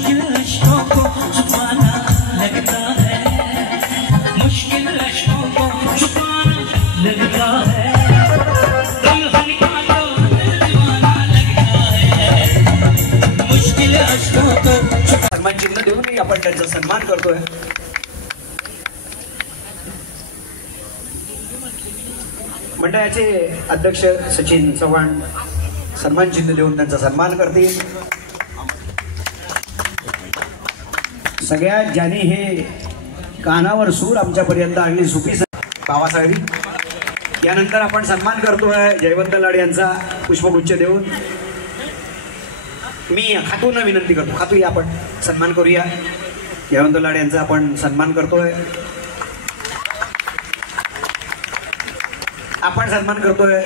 मुश्किल रिश्तों को छुपाना लगता है, मुश्किल रिश्तों को छुपाना लगता है, दिल हल्का तो दीवाना लगता है, मुश्किल रिश्तों को सन्मान चिन्ह देऊन आपण त्यांचा सन्मान करतोय। मंडळाचे अध्यक्ष सचिन चव्हाण सन्मान चिन्ह देऊन त्यांचा सन्मान करतील। सगळ्यात ज्यांनी हे कानावर सूर आमच्यापर्यंत आणली सुपी बाबासाहेब, यानंतर आपण सन्मान करतोय जयवंत लाड यांचा पुष्पगुच्छ देऊन। मी खातून विनंती करतो, खातू आपण सन्मान करूया। जयवंत लाड यांचा आपण सन्मान करतोय, आपण सन्मान करतोय।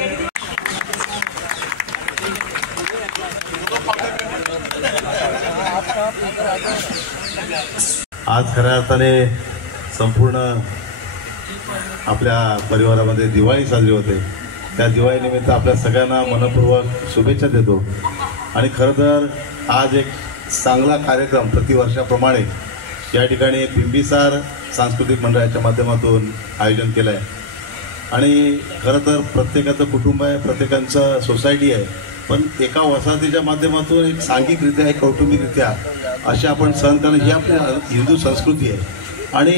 आज खऱ्या अर्थाने संपूर्ण आपल्या परिवारामध्ये दिवाळी साजरी होते। त्या दिवाळीनिमित्त आपल्या सगळ्यांना मनपूर्वक शुभेच्छा देतो। आणि खरं तर आज एक चांगला कार्यक्रम प्रतिवर्षाप्रमाणे या ठिकाणी बिंबिसार सांस्कृतिक मंडळाच्या माध्यमातून आयोजन केलं आहे। आणि खरं तर प्रत्येकाचं कुटुंब आहे, प्रत्येकाचं सोसायटी आहे, पण एका वसाहतीच्या माध्यमातून एक सांघिकरित्या एक कौटुंबिकरित्या असे आपण सण करणं ही आपली हिंदू संस्कृती आहे। आणि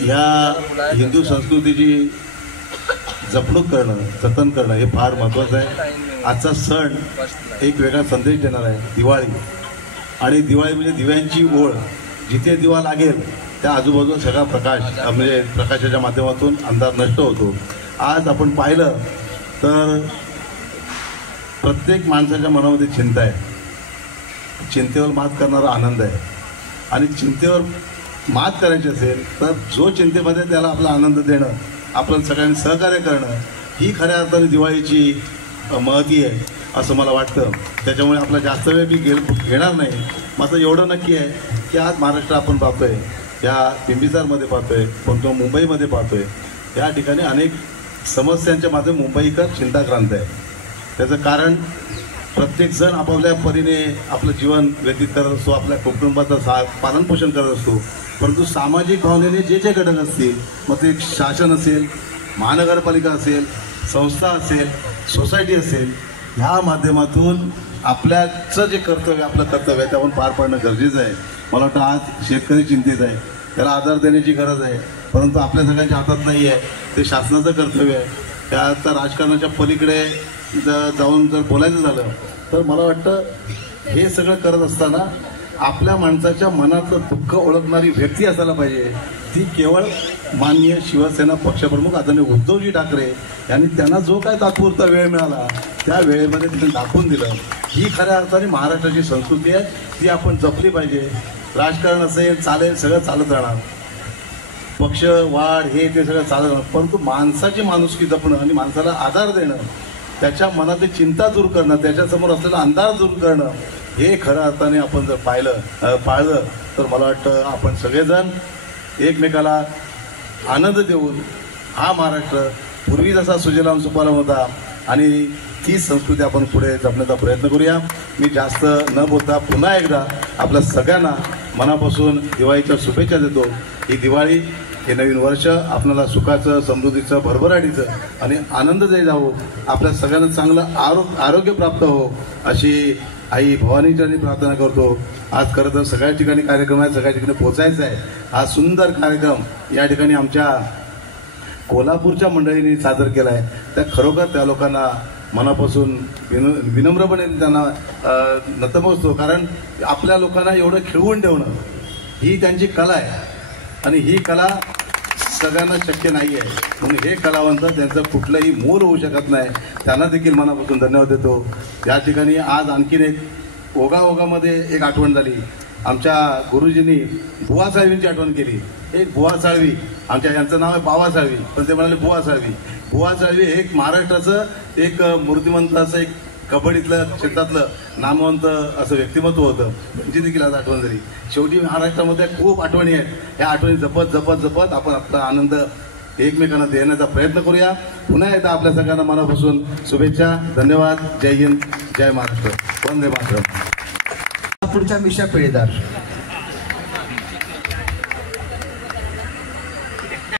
ह्या हिंदू संस्कृतीची जपणूक करणं, जतन करणं हे फार महत्त्वाचं आहे। आजचा सण एक वेगळा संदेश देणार आहे, दिवाळी। आणि दिवाळी म्हणजे दिव्यांची ओळ, जिथे दिवा लागेल त्या आजूबाजूला सगळा प्रकाश म्हणजे प्रकाशाच्या माध्यमातून अंधार नष्ट होतो। आज आपण पाहिलं तर प्रत्येक माणसाच्या मनामध्ये चिंता आहे, चिंतेवर मात करणारा आनंद आहे। आणि चिंतेवर मात करायची असेल तर जो चिंतेमध्ये त्याला आपला आनंद देणं, आपण सगळ्यांनी सहकार्य करणं ही खऱ्या अर्थाने दिवाळीची महती आहे असं मला वाटतं। त्याच्यामुळे आपला जास्त वेळ मी घेणार नाही। मात्र एवढं नक्की आहे की आज महाराष्ट्र आपण पाहतोय, या बिंबिसारमध्ये पाहतोय, पण तो मुंबईमध्ये पाहतोय, या ठिकाणी अनेक समस्यांच्या मागे मुंबईकर चिंताक्रांत आहे। त्याचं कारण प्रत्येकजण आपापल्या परीने आपलं जीवन व्यतीत करत असतो, आपल्या कुटुंबाचं पालनपोषण करत असतो, परंतु सामाजिक भावनेने जे जे घटक असतील, मग ते शासन असेल, महानगरपालिका असेल, संस्था असेल, सोसायटी असेल, ह्या माध्यमातून आपल्याचं जे कर्तव्य आपलं कर्तव्य आहे ते आपण पार पाडणं गरजेचं आहे। मला वाटतं आज शेतकरी चिंतित आहे, त्याला आधार देण्याची गरज आहे, परंतु आपल्या सगळ्यांच्या हातात नाही आहे, ते शासनाचं कर्तव्य आहे। त्या राजकारणाच्या पलीकडे जाऊन जर बोलायचं झालं तर मला वाटतं हे सगळं करत असताना आपल्या माणसाच्या मनातलं दुःख ओळखणारी व्यक्ती असायला पाहिजे। ती केवळ माननीय शिवसेना पक्षप्रमुख आदरणीय उद्धवजी ठाकरे यांनी त्यांना जो काय तात्पुरता वेळ मिळाला त्या वेळेमध्ये त्यांनी दाखवून दिलं। ही खऱ्या अर्थाने महाराष्ट्राची संस्कृती आहे, ती आपण जपली पाहिजे। राजकारण असेल चालेल, सगळं चालत राहणार, पक्ष वाढ हे ते सगळं चालत राहणार, परंतु माणसाची माणुसकी जपणं आणि माणसाला आधार देणं, त्याच्या मनातली चिंता दूर करणं, त्याच्यासमोर असलेला अंधार दूर करणं हे खऱ्या अर्थाने आपण जर पाळलं तर मला वाटतं आपण सगळेजण एकमेकाला आनंद देऊन हा महाराष्ट्र पूर्वी जसा सुजलाम सुफलाम होता आणि तीच संस्कृती आपण पुढे जपण्याचा प्रयत्न करूया। मी जास्त न बोलता पुन्हा एकदा आपल्या सगळ्यांना मनापासून दिवाळीच्या शुभेच्छा देतो। ही दिवाळी, हे नवीन वर्ष आपल्याला सुखाचं, समृद्धीचं, भरभराटीचं आणि आनंददायी जावो, आपल्या सगळ्यांना चांगलं आरोग्य प्राप्त हो अशी आई भवानीचरणी प्रार्थना करतो। आज खरं तर सगळ्या ठिकाणी कार्यक्रम आहे, सगळ्या ठिकाणी पोहोचायचं आहे। हा सुंदर कार्यक्रम या ठिकाणी आमच्या कोल्हापूरच्या मंडळींनी सादर केला आहे, त्या खरोखर त्या लोकांना मनापासून विनम्रपणे त्यांना नतमस्ततो, कारण आपल्या लोकांना एवढं खिळवून ठेवणं ही त्यांची कला आहे आणि ही कला सगळ्यांना शक्य नाही आहे, म्हणून हे कलावंत त्यांचं कुठलंही मोल होऊ शकत नाही। त्यांना देखील मनापासून धन्यवाद देतो। या ठिकाणी आज आणखीन एक ओघामध्ये एक आठवण झाली, आमच्या गुरुजींनी बुवा साळवींची आठवण केली। एक बुवा साळवी, आमच्या यांचं नाव आहे बाबा साळवी, पण ते म्हणाले बुवा साळवी। बुवा साळवी हे एक महाराष्ट्राचं एक मूर्तिमंत असं एक कबड्डीतलं क्षेत्रातलं नामवंत असं व्यक्तिमत्व होतं, त्यांची देखील आज आठवण झाली। शेवटी महाराष्ट्रामध्ये खूप आठवणी आहेत, ह्या आठवणी जपत जपत जपत आपण आपला आनंद एकमेकांना देण्याचा प्रयत्न करूया। पुन्हा एकदा आपल्या सगळ्यांना मनापासून शुभेच्छा, धन्यवाद, जय हिंद, जय महाराष्ट्र, वंदे मातरम। पुढच्या मिशा पिळेदार